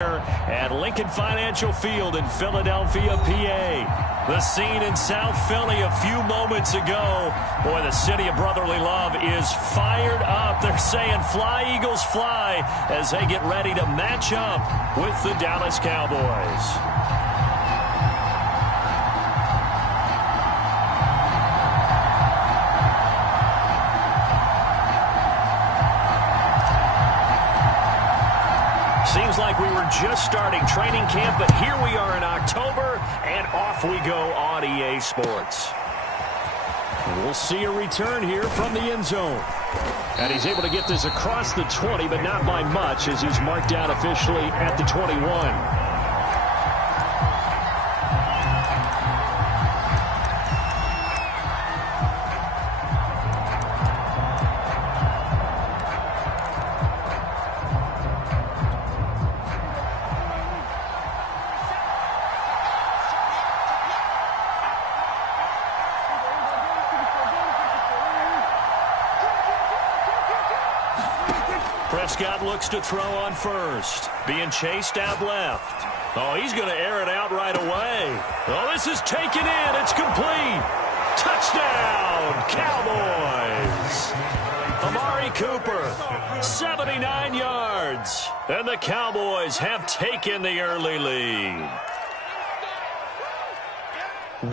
At Lincoln Financial Field in Philadelphia, PA. The scene in South Philly a few moments ago. Boy, the city of brotherly love is fired up. They're saying fly, Eagles, fly, as they get ready to match up with the Dallas Cowboys. Seems like we were just starting training camp, but here we are in October, and off we go on EA Sports. We'll see a return here from the end zone. And he's able to get this across the 20, but not by much, as he's marked out officially at the 21. Prescott looks to throw on first. Being chased out left. Oh, he's going to air it out right away. Oh, this is taken in. It's complete. Touchdown, Cowboys. Amari Cooper, 79 yards. And the Cowboys have taken the early lead.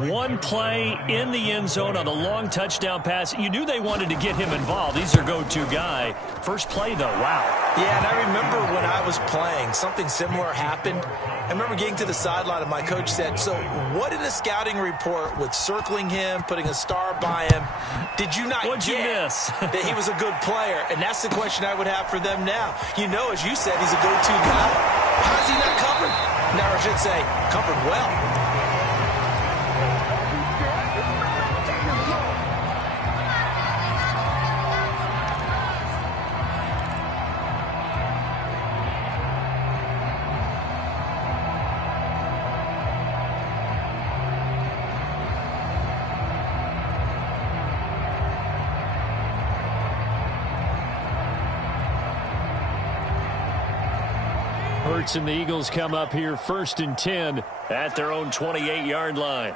One play in the end zone on a long touchdown pass. You knew they wanted to get him involved. He's their go-to guy. First play, though, wow. Yeah, and I remember when I was playing, something similar happened. I remember getting to the sideline, and my coach said, so what in the scouting report with circling him, putting a star by him, did you not What'd you miss? that he was a good player? And that's the question I would have for them now. You know, as you said, he's a go-to guy. How is he not covered? Now I should say, covered well. Hurts and the Eagles come up here 1st and 10 at their own 28-yard line.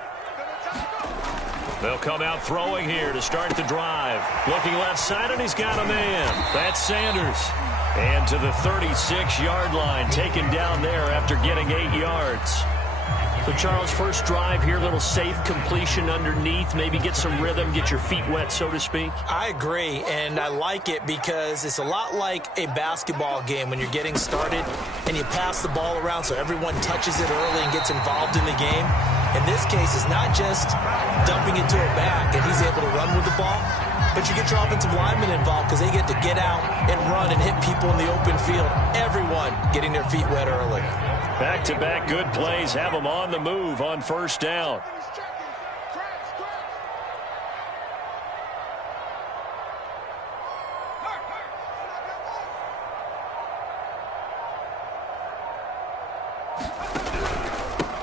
They'll come out throwing here to start the drive. Looking left side, and he's got a man. That's Sanders. And to the 36-yard line, taken down there after getting 8 yards. So, Charles, first drive here, little safe completion underneath, maybe get some rhythm, get your feet wet, so to speak. I agree, and I like it because it's a lot like a basketball game when you're getting started and you pass the ball around so everyone touches it early and gets involved in the game. In this case, it's not just dumping it to a back and he's able to run with the ball, but you get your offensive linemen involved because they get to get out and run and hit people in the open field. Everyone getting their feet wet early. Back-to-back good plays have them on the move on first down.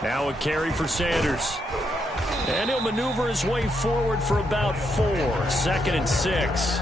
Now a carry for Sanders. And he'll maneuver his way forward for about 4. 2nd and 6.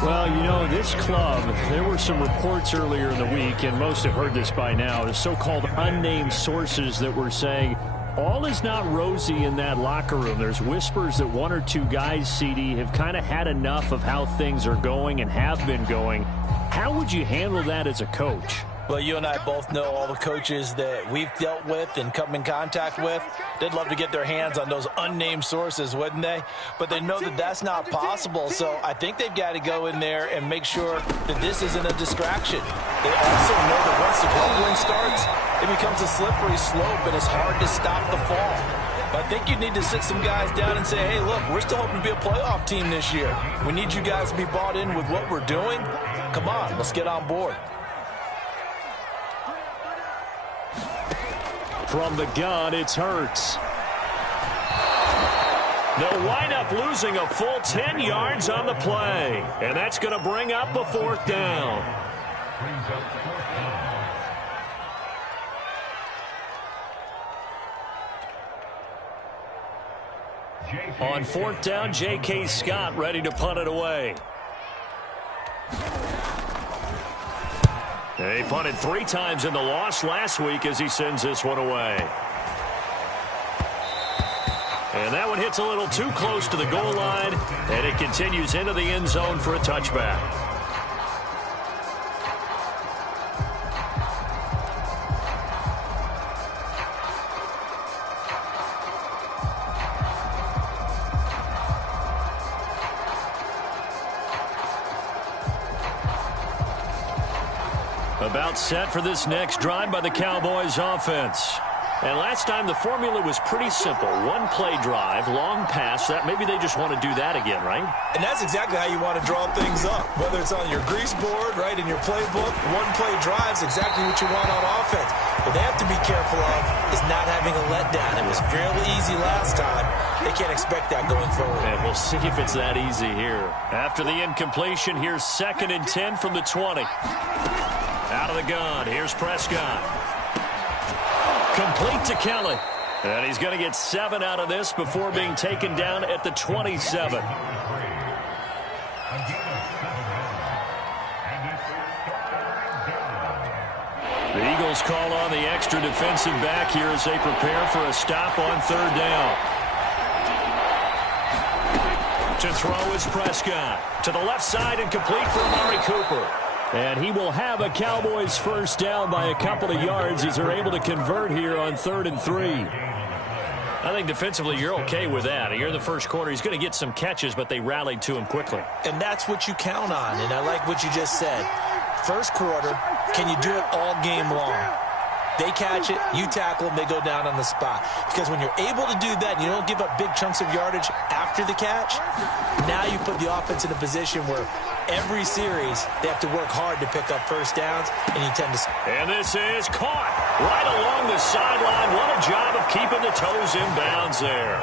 Well, you know, this club, there were some reports earlier in the week, and most have heard this by now, the so-called unnamed sources that were saying all is not rosy in that locker room. There's whispers that 1 or 2 guys, CD, have kind of had enough of how things are going and have been going. How would you handle that as a coach? Well, you and I both know all the coaches that we've dealt with and come in contact with. They'd love to get their hands on those unnamed sources, wouldn't they? But they know that that's not possible, so I think they've got to go in there and make sure that this isn't a distraction. They also know that once the grumbling starts, it becomes a slippery slope, and it's hard to stop the fall. But I think you need to sit some guys down and say, hey, look, we're still hoping to be a playoff team this year. We need you guys to be bought in with what we're doing. Come on, let's get on board. From the gun, it's Hurts. They'll wind up losing a full 10 yards on the play. And that's going to bring up a 4th down. On 4th down, J.K. Scott ready to punt it away. He punted 3 times in the loss last week as he sends this one away. And that one hits a little too close to the goal line, and it continues into the end zone for a touchback. About set for this next drive by the Cowboys offense. And last time the formula was pretty simple. One play drive, long pass. That maybe they just want to do that again, right? And that's exactly how you want to draw things up. Whether it's on your grease board, right, in your playbook, one play drive is exactly what you want on offense. What they have to be careful of is not having a letdown. It was fairly easy last time. They can't expect that going forward. And we'll see if it's that easy here. After the incompletion, here's 2nd and 10 from the 20. Out of the gun, here's Prescott. Complete to Kelly. And he's going to get 7 out of this before being taken down at the 27. The Eagles call on the extra defensive back here as they prepare for a stop on 3rd down. To throw is Prescott. To the left side and complete for Amari Cooper. And he will have a Cowboys first down by a couple of yards as they're able to convert here on 3rd and 3. I think defensively you're okay with that. You're in the first quarter. He's going to get some catches, but they rallied to him quickly. And that's what you count on. And I like what you just said. First quarter, can you do it all game long? They catch it, you tackle them, they go down on the spot. Because when you're able to do that and you don't give up big chunks of yardage after the catch, now you put the offense in a position where every series they have to work hard to pick up first downs, and you tend to... And this is caught right along the sideline. What a job of keeping the toes in bounds there.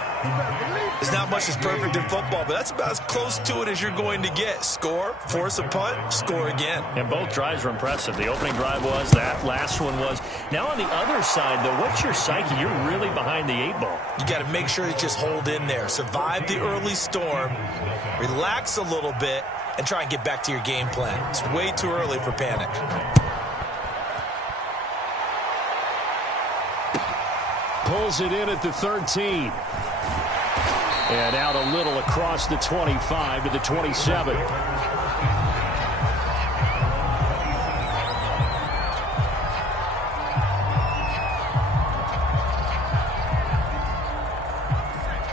There's not much that's perfect in football, but that's about as close to it as you're going to get. Score, force a punt, score again. And both drives were impressive. The opening drive was, that last one was. Now on the other side, though, what's your psyche? You're really behind the 8 ball. You got to make sure you just hold in there. Survive the early storm, relax a little bit, and try and get back to your game plan. It's way too early for panic. Pulls it in at the 13. And out a little across the 25 to the 27.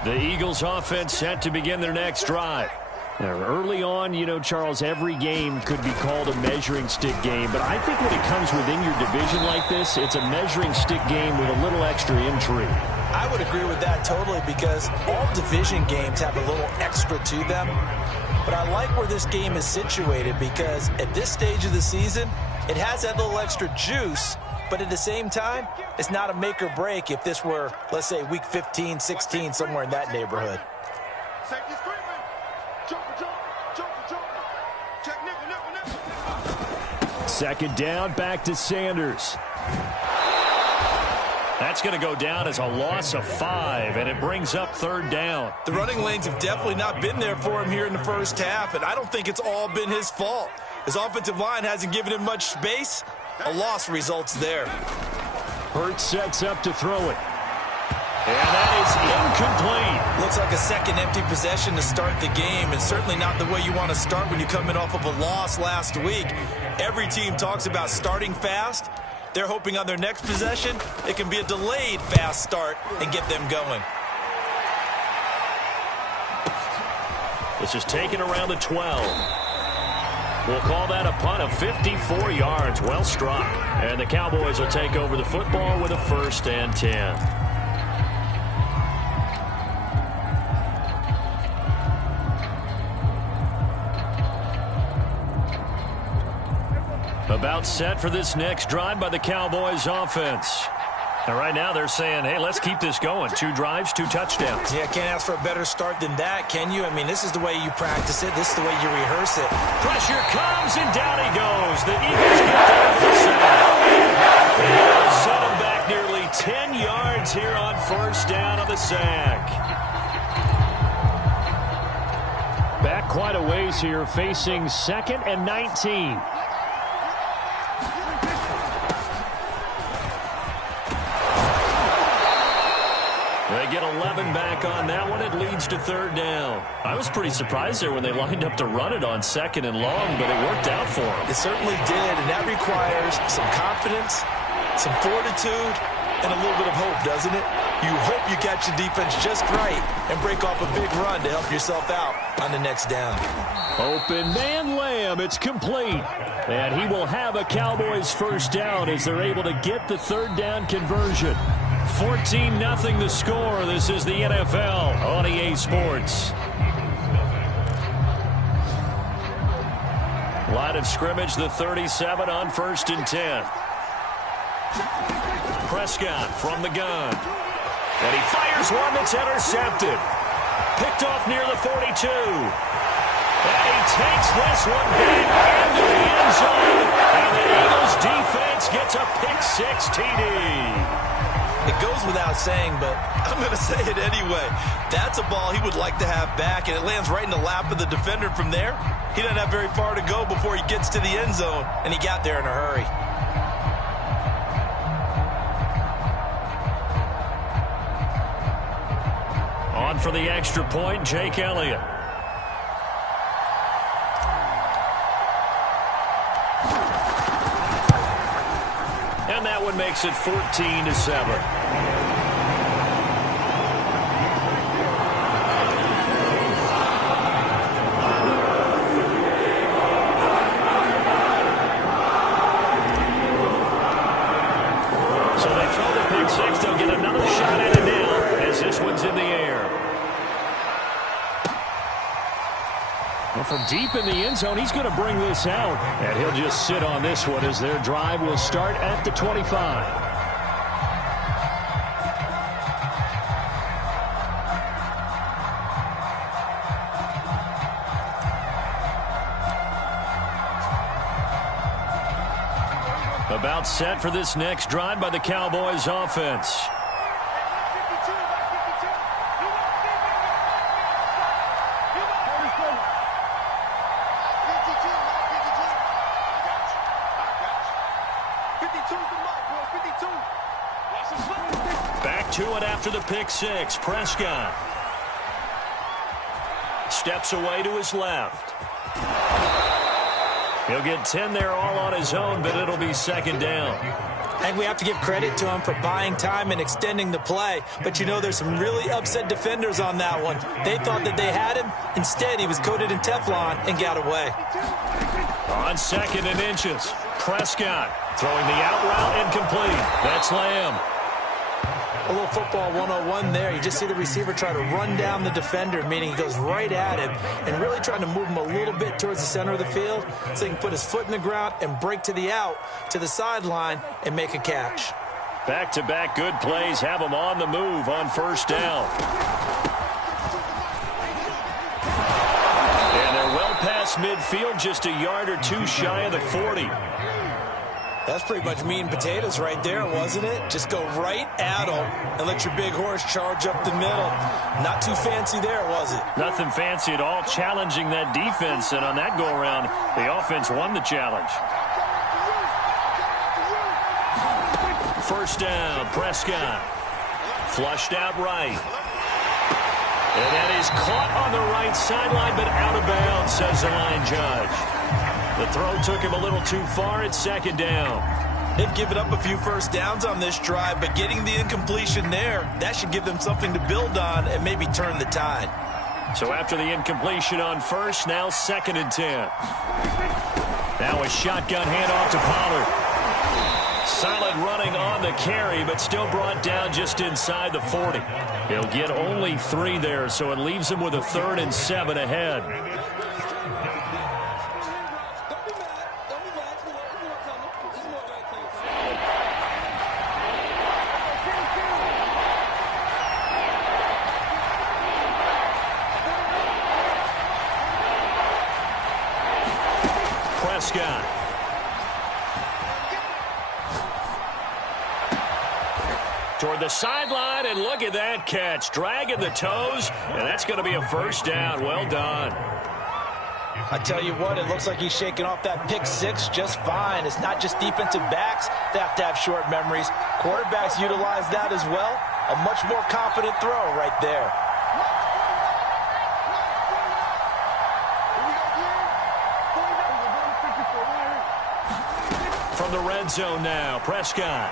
The Eagles offense set to begin their next drive. Now, early on, you know, Charles, every game could be called a measuring stick game. But I think when it comes within your division like this, it's a measuring stick game with a little extra intrigue. I would agree with that totally because all division games have a little extra to them. But I like where this game is situated because at this stage of the season, it has that little extra juice. But at the same time, it's not a make or break if this were, let's say, week 15, 16, somewhere in that neighborhood. Second down, back to Sanders. That's going to go down as a loss of 5, and it brings up 3rd down. The running lanes have definitely not been there for him here in the first half, and I don't think it's all been his fault. His offensive line hasn't given him much space. A loss results there. Hurts sets up to throw it. And that is incomplete. Looks like a second empty possession to start the game, and certainly not the way you want to start when you're coming off of a loss last week. Every team talks about starting fast. They're hoping on their next possession, it can be a delayed fast start and get them going. This is taken around the 12. We'll call that a punt of 54 yards. Well struck. And the Cowboys will take over the football with a 1st and 10. About set for this next drive by the Cowboys offense. And right now they're saying, hey, let's keep this going. 2 drives, 2 touchdowns. Yeah, can't ask for a better start than that, can you? I mean, this is the way you practice it. This is the way you rehearse it. Pressure comes, and down he goes. The Eagles get down for the sack. They'll set him back nearly 10 yards here on 1st down on the sack. Back quite a ways here, facing 2nd and 19. get 11 back on that one. It leads to third down. I was pretty surprised there when they lined up to run it on second and long, but it worked out for them. It certainly did, and that requires some confidence, some fortitude, and a little bit of hope, doesn't it? You hope you catch the defense just right and break off a big run to help yourself out on the next down. Open man Lamb. It's complete. And he will have a Cowboys first down as they're able to get the third down conversion. 14-0 the score. This is the NFL on EA Sports. Line of scrimmage, the 37 on 1st and 10. Prescott from the gun. And he fires one that's intercepted. Picked off near the 42. And he takes this one back into the end zone. And the Eagles defense gets a pick-6 TD. It goes without saying, but I'm going to say it anyway. That's a ball he would like to have back, and it lands right in the lap of the defender. From there, he doesn't have very far to go before he gets to the end zone, and he got there in a hurry. On for the extra point, Jake Elliott. And that one makes it 14-7. From deep in the end zone, he's going to bring this out. And he'll just sit on this one as their drive will start at the 25. About set for this next drive by the Cowboys offense. To it after the pick-6. Prescott steps away to his left. He'll get 10 there all on his own, but it'll be second down. I think we have to give credit to him for buying time and extending the play. But, you know, there's some really upset defenders on that one. They thought that they had him. Instead, he was coated in Teflon and got away. On 2nd and inches, Prescott throwing the out route incomplete. That's Lamb. A little football 101 there. You just see the receiver try to run down the defender, meaning he goes right at him and really trying to move him a little bit towards the center of the field so he can put his foot in the ground and break to the out, to the sideline, and make a catch. Back-to-back good plays have him on the move on first down. And they're well past midfield, just a yard or two shy of the 40. That's pretty much meat and potatoes right there, wasn't it? Just go right at them and let your big horse charge up the middle. Not too fancy there, was it? Nothing fancy at all, challenging that defense. And on that go-around, the offense won the challenge. First down, Prescott. Flushed out right. And that is caught on the right sideline, but out of bounds, says the line judge. The throw took him a little too far. It's second down. They've given up a few first downs on this drive, but getting the incompletion there, that should give them something to build on and maybe turn the tide. So after the incompletion on first, now 2nd and 10. Now a shotgun handoff to Pollard. Solid running on the carry, but still brought down just inside the 40. He'll get only 3 there, so it leaves him with a 3rd and 7 ahead. Prescott. Toward the sideline, and look at that catch. Dragging the toes, and that's going to be a first down. Well done. I tell you what, it looks like he's shaking off that pick-6 just fine. It's not just defensive backs that have to have short memories. Quarterbacks utilize that as well. A much more confident throw right there. From the red zone now, Prescott.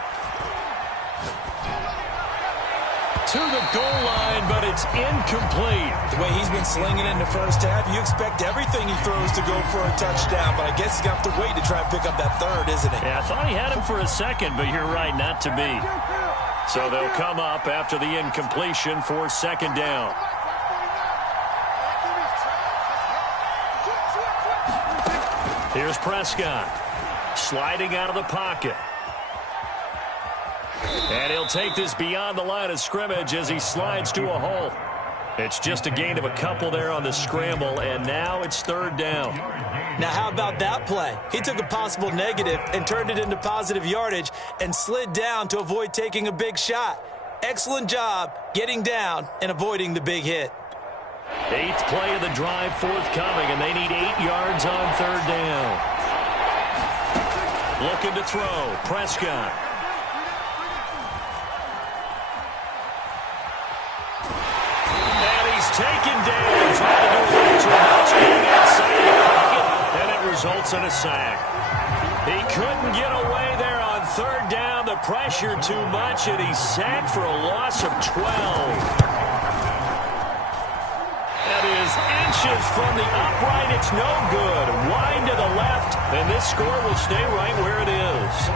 To the goal line, but it's incomplete. The way he's been slinging in the first half, you expect everything he throws to go for a touchdown, but I guess he's going to have to wait to try and pick up that third, isn't it? Yeah, I thought he had him for a second, but you're right, not to be. So they'll come up after the incompletion for second down. Here's Prescott, sliding out of the pocket. And he'll take this beyond the line of scrimmage as he slides to a hole. It's just a gain of a couple there on the scramble, and now it's third down. Now, how about that play? He took a possible negative and turned it into positive yardage and slid down to avoid taking a big shot. Excellent job getting down and avoiding the big hit. 8th play of the drive forthcoming, and they need 8 yards on third down. Looking to throw, Prescott. Taken down, trying to do a little too much, getting outside of the pocket, and it results in a sack. He couldn't get away there on third down, the pressure too much, and he's sacked for a loss of 12. That is inches from the upright, it's no good. Wide to the left, and this score will stay right where it is.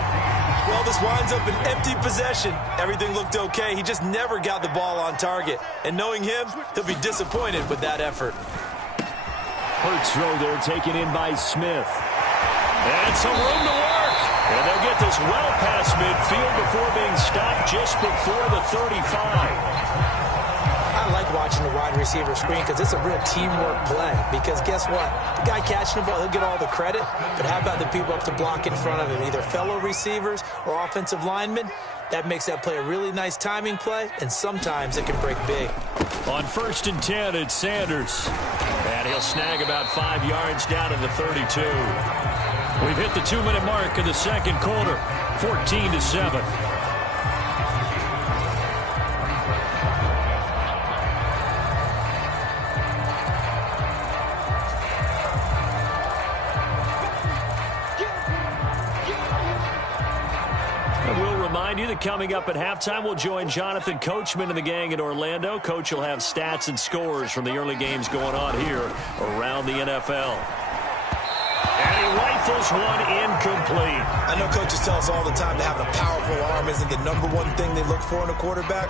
Well, this winds up an empty possession. Everything looked okay. He just never got the ball on target. And knowing him, he'll be disappointed with that effort. Hurts throw there taken in by Smith. And some room to work. And they'll get this well past midfield before being stopped just before the 35. I like watching the wide receiver screen because it's a real teamwork play. Because guess what? The guy catching the ball, he'll get all the credit. But how about the people up to block in front of him, either fellow receivers or offensive linemen? That makes that play a really nice timing play, and sometimes it can break big. On 1st and 10, it's Sanders. And he'll snag about 5 yards down to the 32. We've hit the 2-minute mark in the second quarter, 14-7. You that coming up at halftime, we'll join Jonathan Coachman and the gang in Orlando. Coach will have stats and scores from the early games going on here around the NFL. And he rifles one incomplete. I know coaches tell us all the time that having a powerful arm isn't the #1 thing they look for in a quarterback.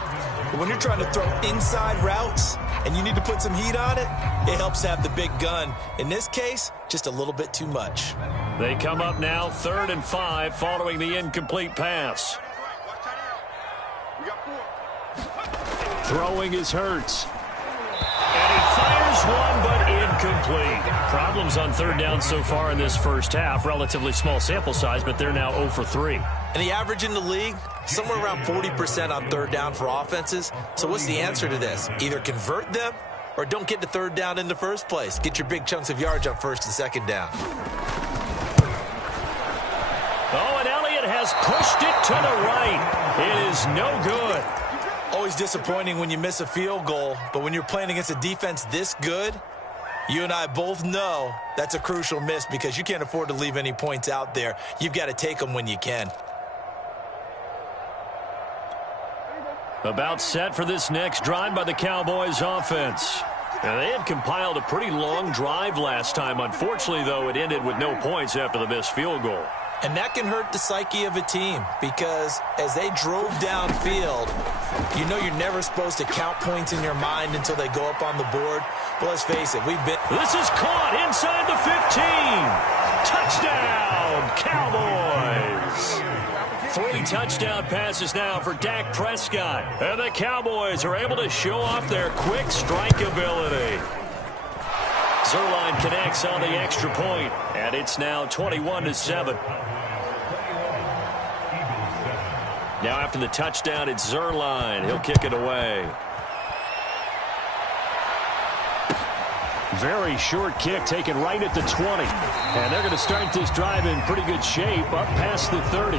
But when you're trying to throw inside routes and you need to put some heat on it, it helps to have the big gun. In this case, just a little bit too much. They come up now 3rd and 5 following the incomplete pass. Throwing is Hurts. And he fires one, but incomplete. Problems on third down so far in this first half. Relatively small sample size, but they're now 0 for 3. And the average in the league, somewhere around 40% on third down for offenses. So what's the answer to this? Either convert them or don't get to third down in the first place. Get your big chunks of yards on 1st and 2nd down. Oh, and Elliott has pushed it to the right. It is no good. Always disappointing when you miss a field goal, but when you're playing against a defense this good, you and I both know that's a crucial miss because you can't afford to leave any points out there. You've got to take them when you can. About set for this next drive by the Cowboys offense. Now, they had compiled a pretty long drive last time. Unfortunately, though, it ended with no points after the missed field goal. And that can hurt the psyche of a team because as they drove downfield, you know you're never supposed to count points in your mind until they go up on the board. But let's face it, This is caught inside the 15. Touchdown, Cowboys. 3 touchdown passes now for Dak Prescott. And the Cowboys are able to show off their quick strike ability. Zuerlein connects on the extra point, and it's now 21-7. Now after the touchdown, it's Zuerlein. He'll kick it away. Very short kick taken right at the 20. And they're going to start this drive in pretty good shape up past the 30.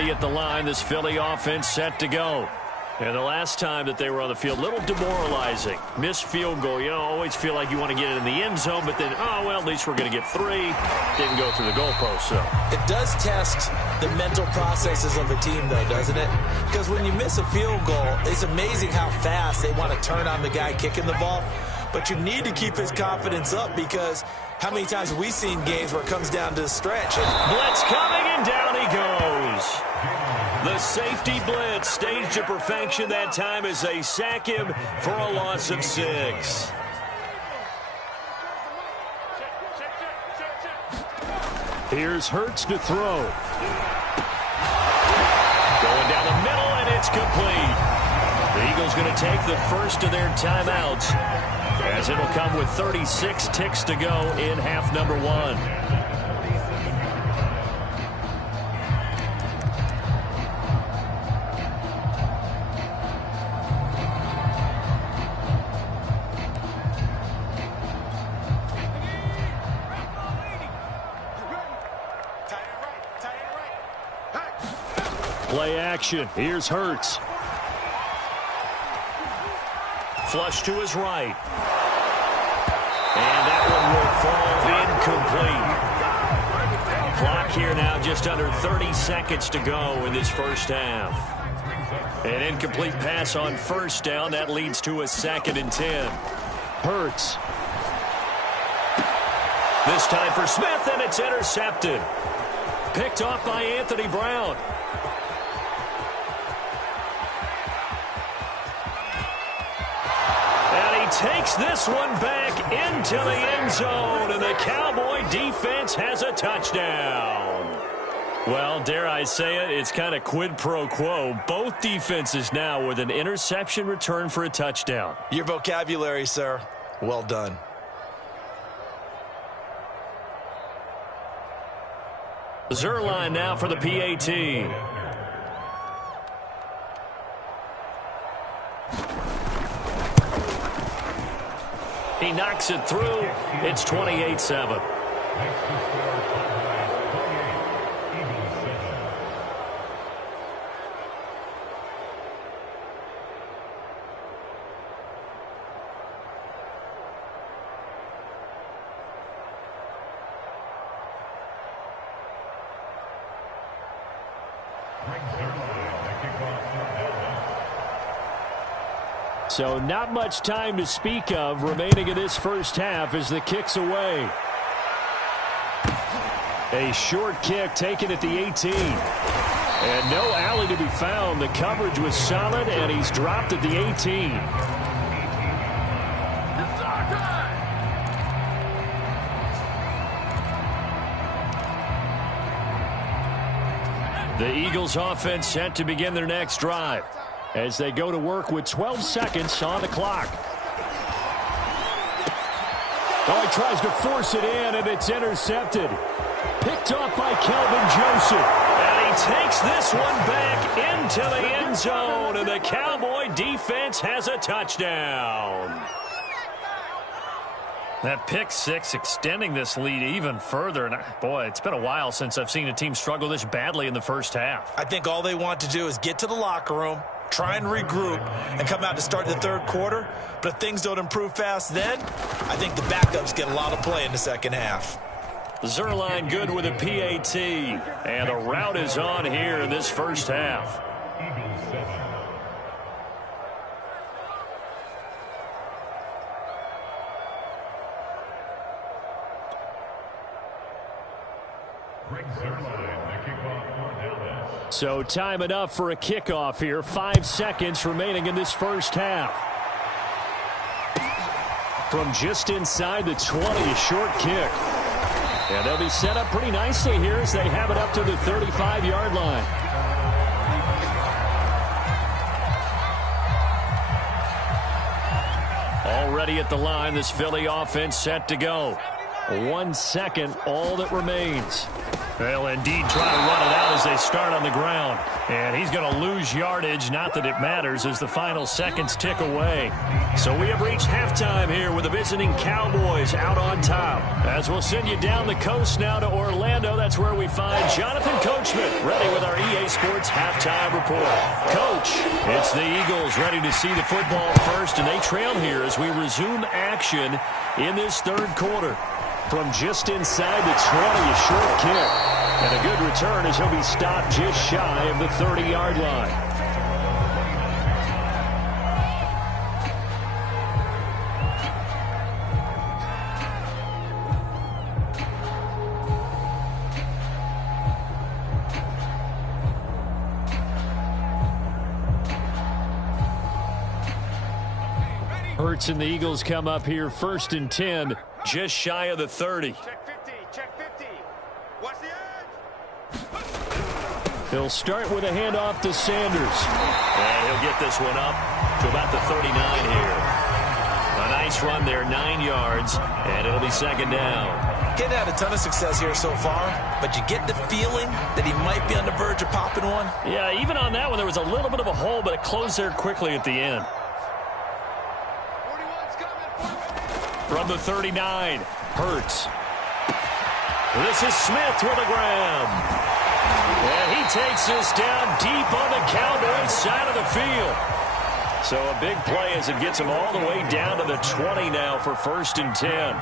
Already at the line, this Philly offense set to go. And the last time that they were on the field, a little demoralizing. Missed field goal. You know, always feel like you want to get it in the end zone, but then, oh, well, at least we're going to get 3. Didn't go through the goalpost, so. It does test the mental processes of a team, though, doesn't it? Because when you miss a field goal, it's amazing how fast they want to turn on the guy kicking the ball. But you need to keep his confidence up, because how many times have we seen games where it comes down to the stretch? Blitz coming, and down he goes. The safety blitz staged to perfection that time as they sack him for a loss of 6. Here's Hurts to throw. Going down the middle, and it's complete. The Eagles going to take the first of their timeouts, as it'll come with 36 ticks to go in half number 1. Play action. Here's Hurts. Flush to his right. And that one will fall incomplete. Clock here now just under 30 seconds to go in this first half. An incomplete pass on first down. That leads to a 2nd and 10. Hurts. This time for Smith, and it's intercepted. Picked off by Anthony Brown. Takes this one back into the end zone, and the Cowboy defense has a touchdown. Well, dare I say it, it's kind of quid pro quo. Both defenses now with an interception return for a touchdown. Your vocabulary, sir. Well done. Zuerlein now for the PAT. He knocks it through. It's 28-7. So not much time to speak of remaining in this first half as the kick's away. A short kick taken at the 18. And no alley to be found. The coverage was solid, and he's dropped at the 18. The Eagles offense set to begin their next drive as they go to work with 12 seconds on the clock. Oh, he tries to force it in, and it's intercepted. Picked off by Kelvin Joseph. And he takes this one back into the end zone, and the Cowboy defense has a touchdown. That pick six extending this lead even further. And boy, it's been a while since I've seen a team struggle this badly in the first half. I think all they want to do is get to the locker room, try and regroup, and come out to start the third quarter. But if things don't improve fast then, I think the backups get a lot of play in the second half. Zuerlein good with a PAT. And a rout is on here in this first half. So time enough for a kickoff here. 5 seconds remaining in this first half. From just inside the 20, a short kick. And they'll be set up pretty nicely here as they have it up to the 35-yard line. Already at the line, this Philly offense set to go. 1 second, all that remains. They'll indeed try to run it out as they start on the ground. And he's going to lose yardage. Not that it matters as the final seconds tick away. So we have reached halftime here with the visiting Cowboys out on top. As we'll send you down the coast now to Orlando, that's where we find Jonathan Coachman ready with our EA Sports halftime report. Coach, it's the Eagles ready to see the football first, and they trail here as we resume action in this third quarter. From just inside the 20, a short kick. And a good return as he'll be stopped just shy of the 30-yard line. Hurts and the Eagles come up here 1st and 10, just shy of the 30. Check 50, check 50. What's the edge? He'll start with a handoff to Sanders. And he'll get this one up to about the 39 here. A nice run there, 9 yards, and it'll be second down. Getting had a ton of success here so far, but you get the feeling that he might be on the verge of popping one. Yeah, even on that one, there was a little bit of a hole, but it closed there quickly at the end. From the 39, Hurts. This is Smith with a grab. And he takes this down deep on the Cowboys side of the field. So a big play as it gets him all the way down to the 20 now for 1st and 10.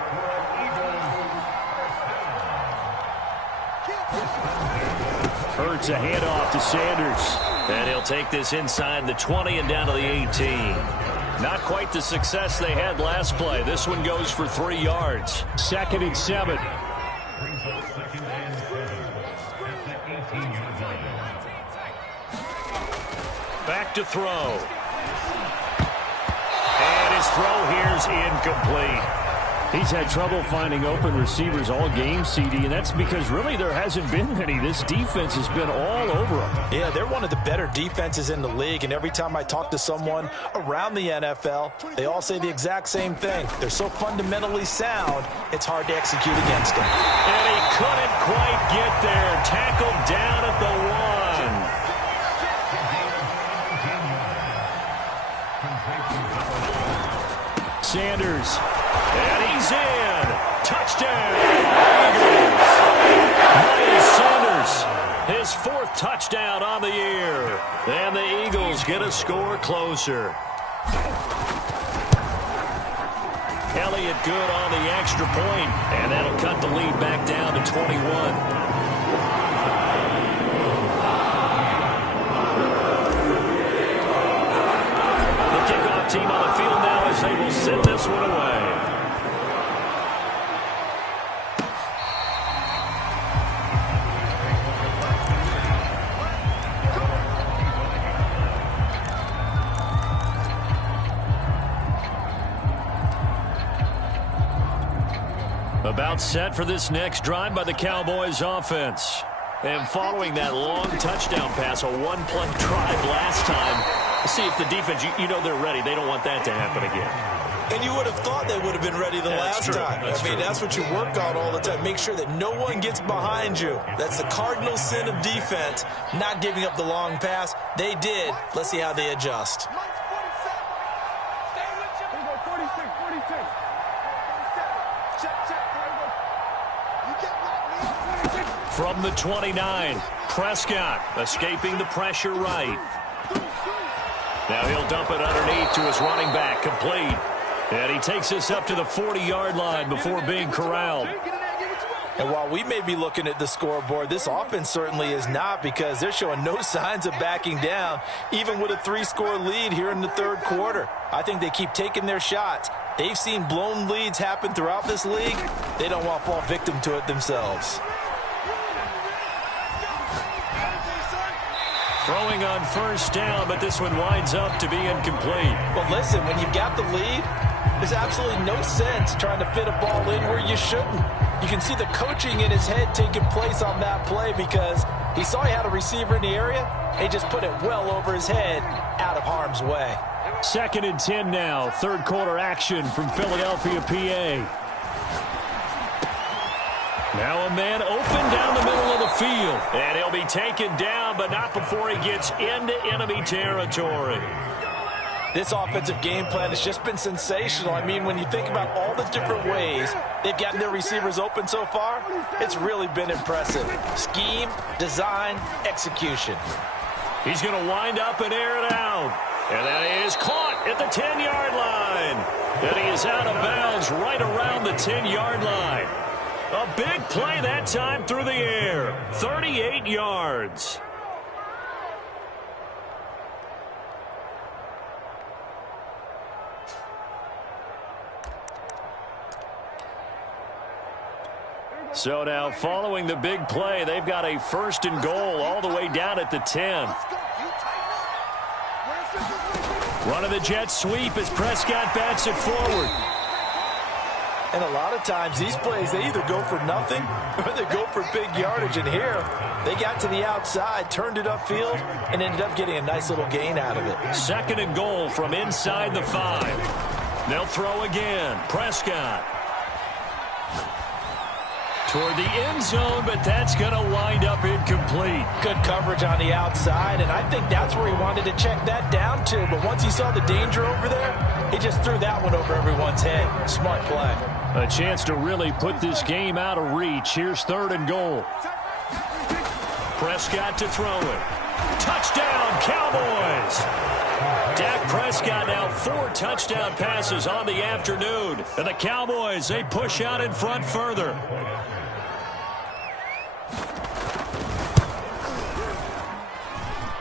Hurts a handoff to Sanders. And he'll take this inside the 20 and down to the 18. Not quite the success they had last play. This one goes for 3 yards. 2nd and 7. Back to throw. And his throw here's incomplete. He's had trouble finding open receivers all game, CD, and that's because really there hasn't been many. This defense has been all over them. Yeah, they're one of the better defenses in the league, and every time I talk to someone around the NFL, they all say the exact same thing. They're so fundamentally sound, it's hard to execute against them. And he couldn't quite get there. Tackled down at the 1. Sanders. And he's in. Touchdown. Miles Sanders, his 4th touchdown on the year. And the Eagles get a score closer. Elliott good on the extra point, and that'll cut the lead back down to 21. The kickoff team on the field now as they will send this one away. About set for this next drive by the Cowboys offense. And following that long touchdown pass, a one-play drive last time, see if the defense, you know they're ready. They don't want that to happen again. And you would have thought they would have been ready the last time. That's what you work on all the time. Make sure that no one gets behind you. That's the cardinal sin of defense, not giving up the long pass. They did. Let's see how they adjust. From the 29, Prescott escaping the pressure right. Now he'll dump it underneath to his running back, complete. And he takes this up to the 40-yard line before being corralled. And while we may be looking at the scoreboard, this offense certainly is not, because they're showing no signs of backing down, even with a 3-score lead here in the third quarter. I think they keep taking their shots. They've seen blown leads happen throughout this league. They don't want to fall victim to it themselves. Throwing on first down, but this one winds up to be incomplete. Well, listen, when you've got the lead, there's absolutely no sense trying to fit a ball in where you shouldn't. You can see the coaching in his head taking place on that play, because he saw he had a receiver in the area. He just put it well over his head, out of harm's way. 2nd and 10 now. Third quarter action from Philadelphia, PA. Now a man open down the middle of the field. And he'll be taken down, but not before he gets into enemy territory. This offensive game plan has just been sensational. I mean, when you think about all the different ways they've gotten their receivers open so far, it's really been impressive. Scheme, design, execution. He's going to wind up and air it out. And that is caught at the 10-yard line. And he is out of bounds right around the 10-yard line. A big play that time through the air. 38 yards. So now following the big play, they've got a 1st and goal all the way down at the 10. Running the jet sweep as Prescott bats it forward. And a lot of times these plays, they either go for nothing or they go for big yardage. And here, they got to the outside, turned it upfield, and ended up getting a nice little gain out of it. 2nd and goal from inside the 5. They'll throw again. Prescott. Toward the end zone, but that's going to wind up incomplete. Good coverage on the outside, and I think that's where he wanted to check that down to. But once he saw the danger over there, he just threw that one over everyone's head. Smart play. A chance to really put this game out of reach. Here's 3rd and goal. Prescott to throw it. Touchdown, Cowboys! Dak Prescott now 4 touchdown passes on the afternoon. And the Cowboys, they push out in front further.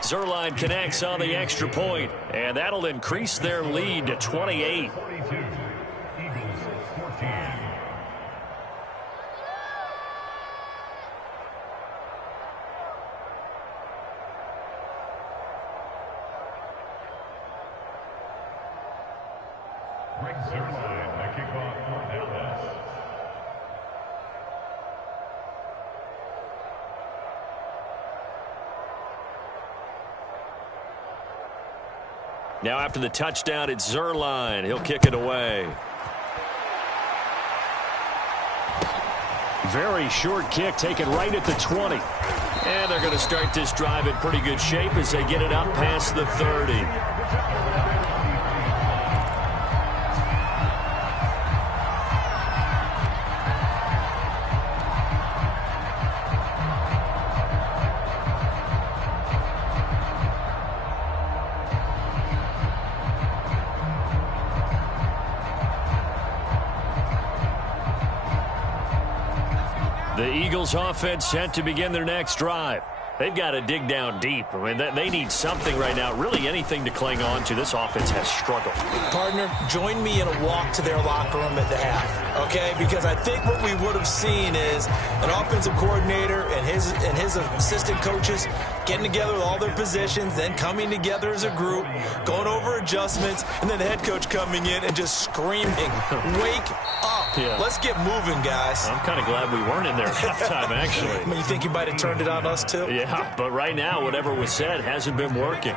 Zuerlein connects on the extra point, and that'll increase their lead to 28. Greg Zuerlein, the kickoff for Dallas. Now after the touchdown, it's Zuerlein. He'll kick it away. Very short kick taken right at the 20. And they're going to start this drive in pretty good shape as they get it up past the 30. The Eagles offense set to begin their next drive. They've got to dig down deep. I mean, they need something right now, really anything to cling on to. This offense has struggled. Partner, join me in a walk to their locker room at the half, okay? Because I think what we would have seen is an offensive coordinator and his assistant coaches getting together with all their positions, then coming together as a group, going over adjustments, and then the head coach coming in and just screaming, wake up. Yeah. Let's get moving, guys. I'm kind of glad we weren't in there at halftime, actually. I mean, you think he might have turned it on us, too? Yeah, but right now, whatever was said hasn't been working.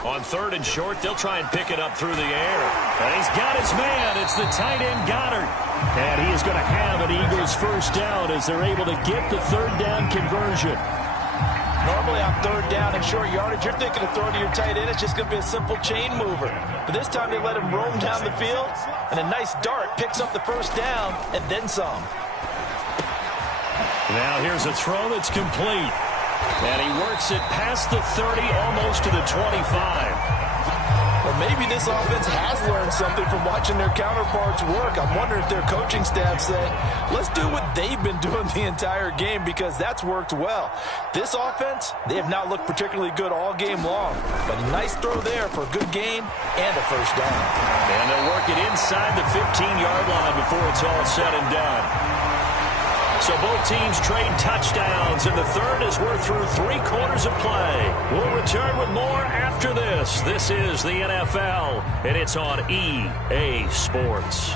On 3rd and short, they'll try and pick it up through the air. And he's got his man. It's the tight end, Goddard. And he is going to have an Eagles 1st down as they're able to get the 3rd down conversion. Normally on 3rd down and short yardage, you're thinking of throwing to your tight end. It's just going to be a simple chain mover. But this time they let him roam down the field, and a nice dart picks up the 1st down and then some. Now here's a throw that's complete. And he works it past the 30, almost to the 25. Well, maybe this offense has learned something from watching their counterparts work. I'm wondering if their coaching staff said, let's do what they've been doing the entire game, because that's worked well. This offense, they have not looked particularly good all game long. But a nice throw there for a good gain and a 1st down. And they'll work it inside the 15-yard line before it's all said and done. So both teams trade touchdowns, and the 3rd as we're through 3/4 of play. We'll return with more after this. This is the NFL, and it's on EA Sports.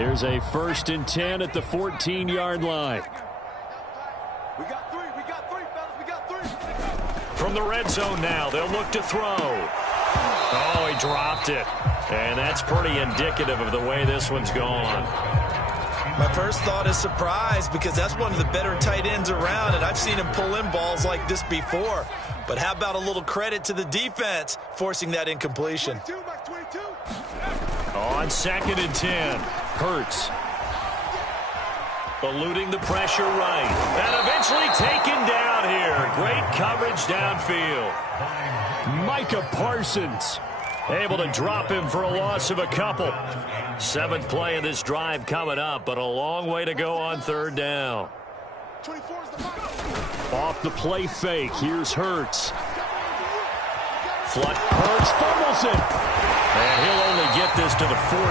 Here's a 1st and 10 at the 14-yard line. We got three, fellas, we got three. From the red zone now, they'll look to throw. Oh, he dropped it. And that's pretty indicative of the way this one's gone. My first thought is surprise, because that's one of the better tight ends around, and I've seen him pull in balls like this before. But how about a little credit to the defense forcing that incompletion? 22, Mike, 22. On 2nd and 10, Hurts. Eluding the pressure right. And eventually taken down here. Great coverage downfield. Micah Parsons able to drop him for a loss of a couple. 7th play of this drive coming up, but a long way to go on 3rd down. 24 is the mark. Off the play fake, here's Hurts. Hurts fumbles it. And he'll only get this to the 14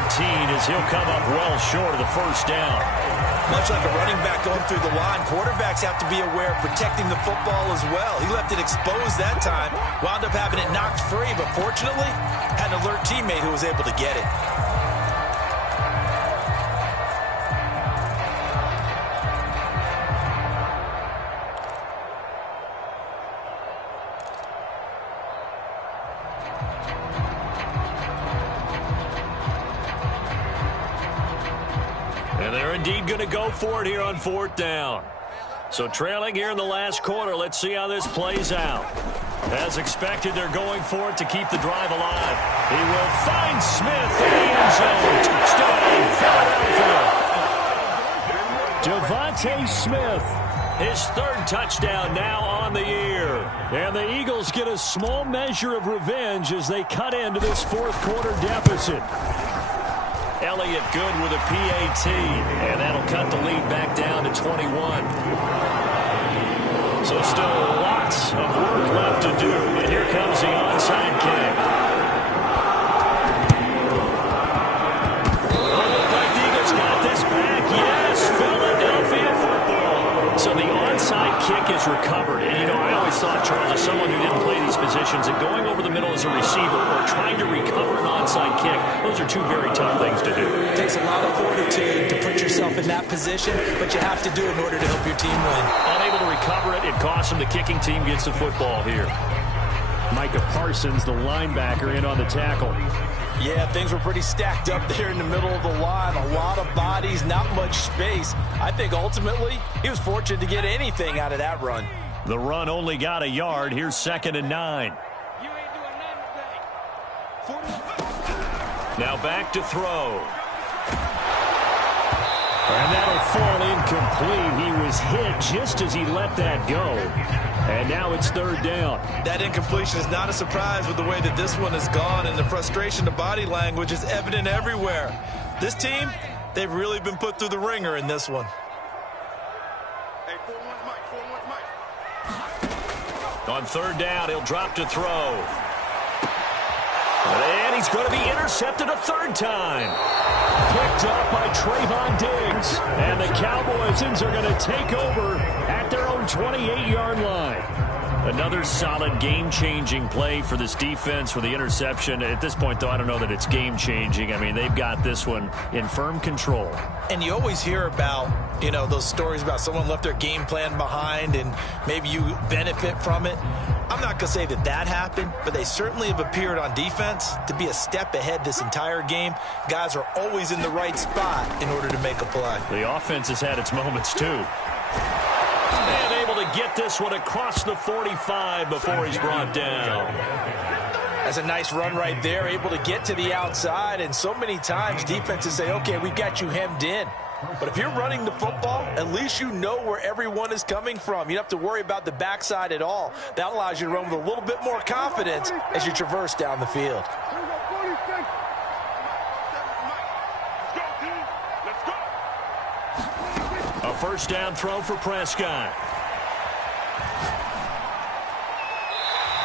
as he'll come up well short of the 1st down. Much like a running back going through the line, quarterbacks have to be aware of protecting the football as well. He left it exposed that time, wound up having it knocked free, but fortunately, had an alert teammate who was able to get it. And they're indeed going to go for it here on 4th down. So trailing here in the last quarter, let's see how this plays out. As expected, they're going for it to keep the drive alive. He will find Smith in the end zone. Touchdown, Philadelphia. Devontae Smith, his 3rd touchdown now on the year. And the Eagles get a small measure of revenge as they cut into this 4th quarter deficit. Elliott good with a PAT, and that'll cut the lead back down to 21. So still lots of work left to do, and here comes the onside kick. Oh, look like the Eagles got this back. Yes, Philadelphia football. So the onside kick is recovered. And, you know, I always thought, Charles, as someone who didn't play these positions, that going over the middle as a receiver or trying to recover an onside kick, those are two very tough things to do. It takes a lot of fortitude to put yourself in that position, but you have to do it in order to help your team win. Unable to recover it, it costs them. The kicking team gets the football here. Micah Parsons, the linebacker, in on the tackle. Yeah, things were pretty stacked up there in the middle of the line. A lot of bodies, not much space. I think ultimately he was fortunate to get anything out of that run. The run only got a yard. Here's 2nd and 9. Now back to throw. And that'll fall incomplete. He was hit just as he let that go. And now it's 3rd down. That incompletion is not a surprise with the way that this one has gone, and the frustration, the body language is evident everywhere. This team, they've really been put through the ringer in this one. Hey, 4-1's Mike, 4-1's Mike. On 3rd down, he'll drop to throw. And he's going to be intercepted a 3rd time. Picked up by Trayvon Diggs. And the Cowboys are going to take over at their own 28-yard line. Another solid game-changing play for this defense with the interception. At this point, though, I don't know that it's game-changing. I mean, they've got this one in firm control. And you always hear about, you know, those stories about someone left their game plan behind and maybe you benefit from it. I'm not going to say that that happened, but they certainly have appeared on defense to be a step ahead this entire game. Guys are always in the right spot in order to make a play. The offense has had its moments, too. And able to get this one across the 45 before he's brought down. That's a nice run right there, able to get to the outside, and so many times defenses say, okay, we've got you hemmed in. But if you're running the football, at least you know where everyone is coming from. You don't have to worry about the backside at all. That allows you to run with a little bit more confidence as you traverse down the field. A 1st down throw for Prescott.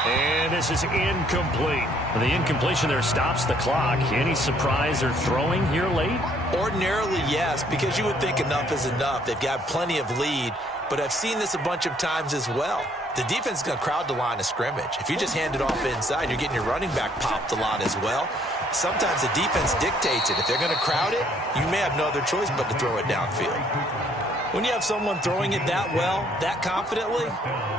And this is incomplete. The incompletion there stops the clock. Any surprise they're throwing here late? Ordinarily, yes, because you would think enough is enough. They've got plenty of lead, but I've seen this a bunch of times as well. the defense is going to crowd the line of scrimmage. If you just hand it off inside, you're getting your running back popped a lot as well. Sometimes the defense dictates it. If they're going to crowd it, you may have no other choice but to throw it downfield. When you have someone throwing it that well, that confidently,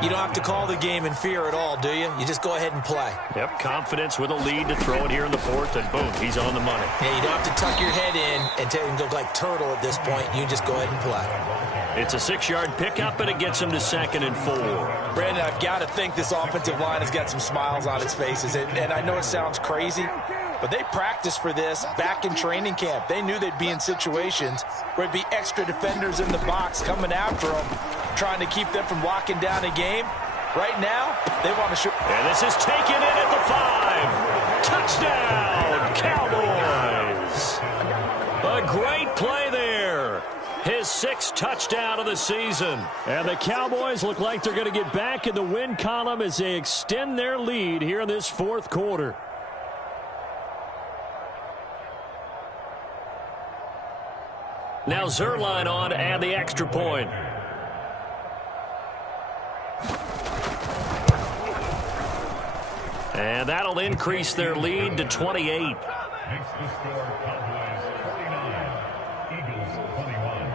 you don't have to call the game in fear at all, do you? You just go ahead and play. Yep, confidence with a lead to throw it here in the fourth, and boom, he's on the money. Yeah, you don't have to tuck your head in and go like turtle at this point. You just go ahead and play. It's a 6-yard pickup, and it gets him to 2nd and 4. Brandon, I've got to think this offensive line has got some smiles on its faces, and I know it sounds crazy, but they practiced for this back in training camp. They knew they'd be in situations where there'd be extra defenders in the box coming after them, trying to keep them from locking down a game. Right now, they want to shoot. And this is taken in at the 5. Touchdown, Cowboys. A great play there. His 6th touchdown of the season. And the Cowboys look like they're going to get back in the win column as they extend their lead here in this fourth quarter. Now Zuerlein on to add the extra point. And that'll increase their lead to 28. Makes the score Cowboys 49, Eagles 21.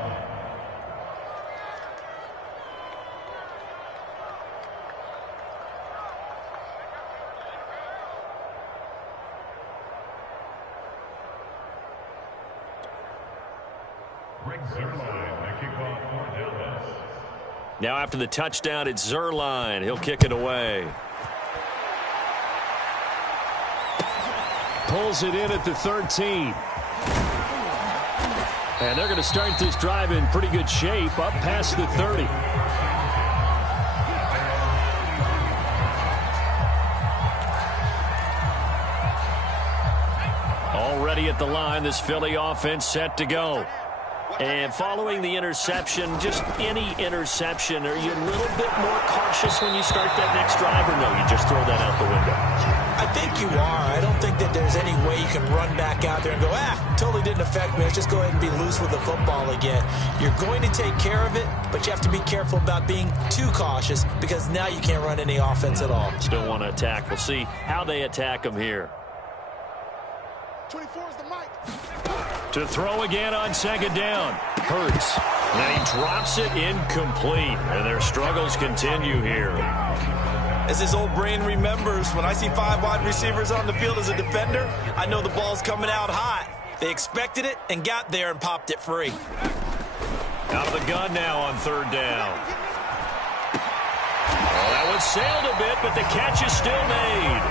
Greg Zuerlein, the kickoff for Dallas. Now after the touchdown, it's Zuerlein. He'll kick it away. Pulls it in at the 13. And they're going to start this drive in pretty good shape up past the 30. Already at the line, this Philly offense set to go. And following the interception, just any interception, are you a little bit more cautious when you start that next drive, or no, you just throw that out the window? I think you are. I don't think that there's any way you can run back out there and go, totally didn't affect me. Let's just go ahead and be loose with the football again. You're going to take care of it, but you have to be careful about being too cautious because now you can't run any offense at all. Still want to attack. We'll see how they attack them here. 24 is the mic. To throw again on 2nd down. Hurts. And he drops it incomplete. And their struggles continue here. As his old brain remembers, when I see 5 wide receivers on the field as a defender, I know the ball's coming out hot. They expected it and got there and popped it free. Out of the gun now on 3rd down. Well, that one sailed a bit, but the catch is still made.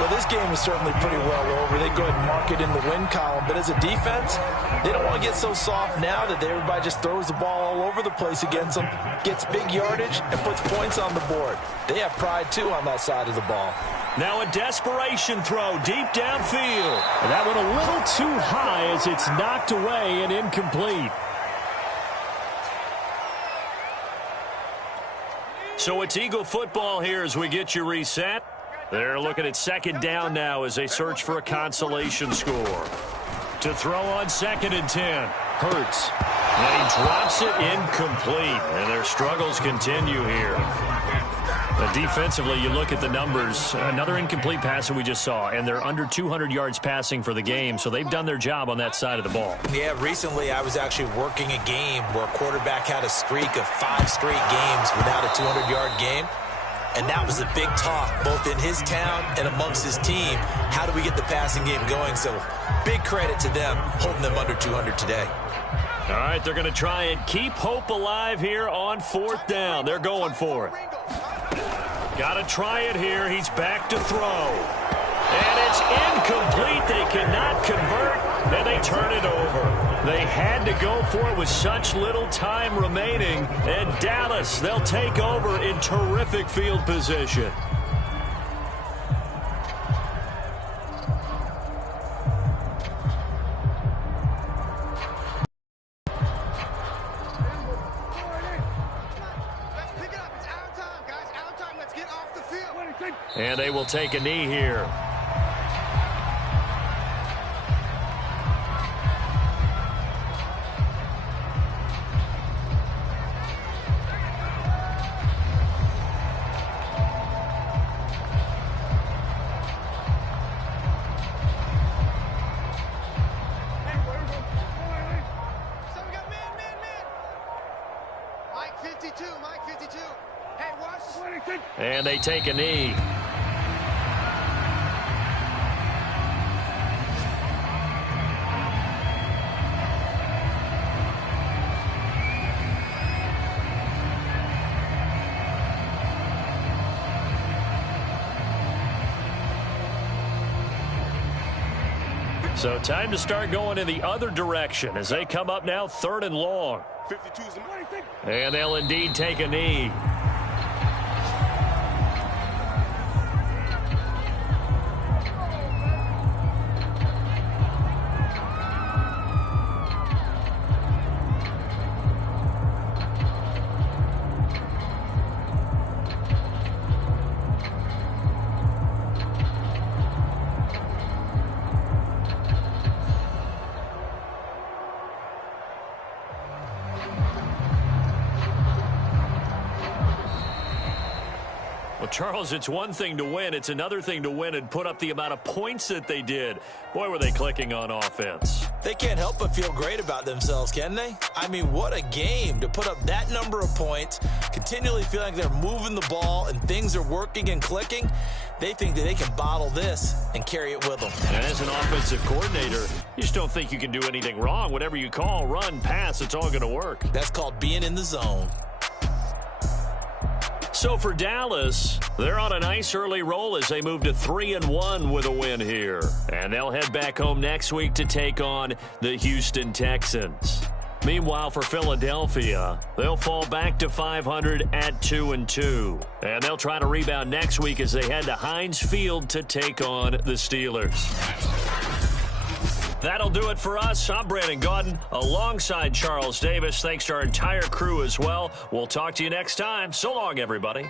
Well, this game is certainly pretty well over. They go ahead and mark it in the win column. But as a defense, they don't want to get so soft now that everybody just throws the ball all over the place against them, gets big yardage, and puts points on the board. They have pride, too, on that side of the ball. Now a desperation throw deep downfield. And that one a little too high as it's knocked away and incomplete. So it's Eagle football here as we get you reset. They're looking at 2nd down now as they search for a consolation score. To throw on 2nd and 10. Hurts. And he drops it incomplete. And their struggles continue here. Defensively, you look at the numbers. Another incomplete pass that we just saw. And they're under 200 yards passing for the game. So they've done their job on that side of the ball. Yeah, recently I was actually working a game where a quarterback had a streak of 5 straight games without a 200-yard game. And that was a big talk, both in his town and amongst his team. How do we get the passing game going? So big credit to them, holding them under 200 today. All right, they're going to try and keep hope alive here on 4th down. They're going for it. Got to try it here. He's back to throw. And it's incomplete. They cannot convert, and they turn it over. They had to go for it with such little time remaining. And Dallas, they'll take over in terrific field position. And they will take a knee here. And they take a knee. So time to start going in the other direction as they come up now 3rd and long. 52's and they'll indeed take a knee. Well, Charles, it's one thing to win. It's another thing to win and put up the amount of points that they did. Boy, were they clicking on offense. They can't help but feel great about themselves, can they? I mean, what a game to put up that number of points, continually feel like they're moving the ball and things are working and clicking. They think that they can bottle this and carry it with them. And as an offensive coordinator, you just don't think you can do anything wrong. Whatever you call, run, pass, it's all going to work. That's called being in the zone. So for Dallas, they're on a nice early roll as they move to 3-1 with a win here. And they'll head back home next week to take on the Houston Texans. Meanwhile, for Philadelphia, they'll fall back to 500 at 2-2. And they'll try to rebound next week as they head to Heinz Field to take on the Steelers. That'll do it for us. I'm Brandon Gaudin alongside Charles Davis. Thanks to our entire crew as well. We'll talk to you next time. So long, everybody.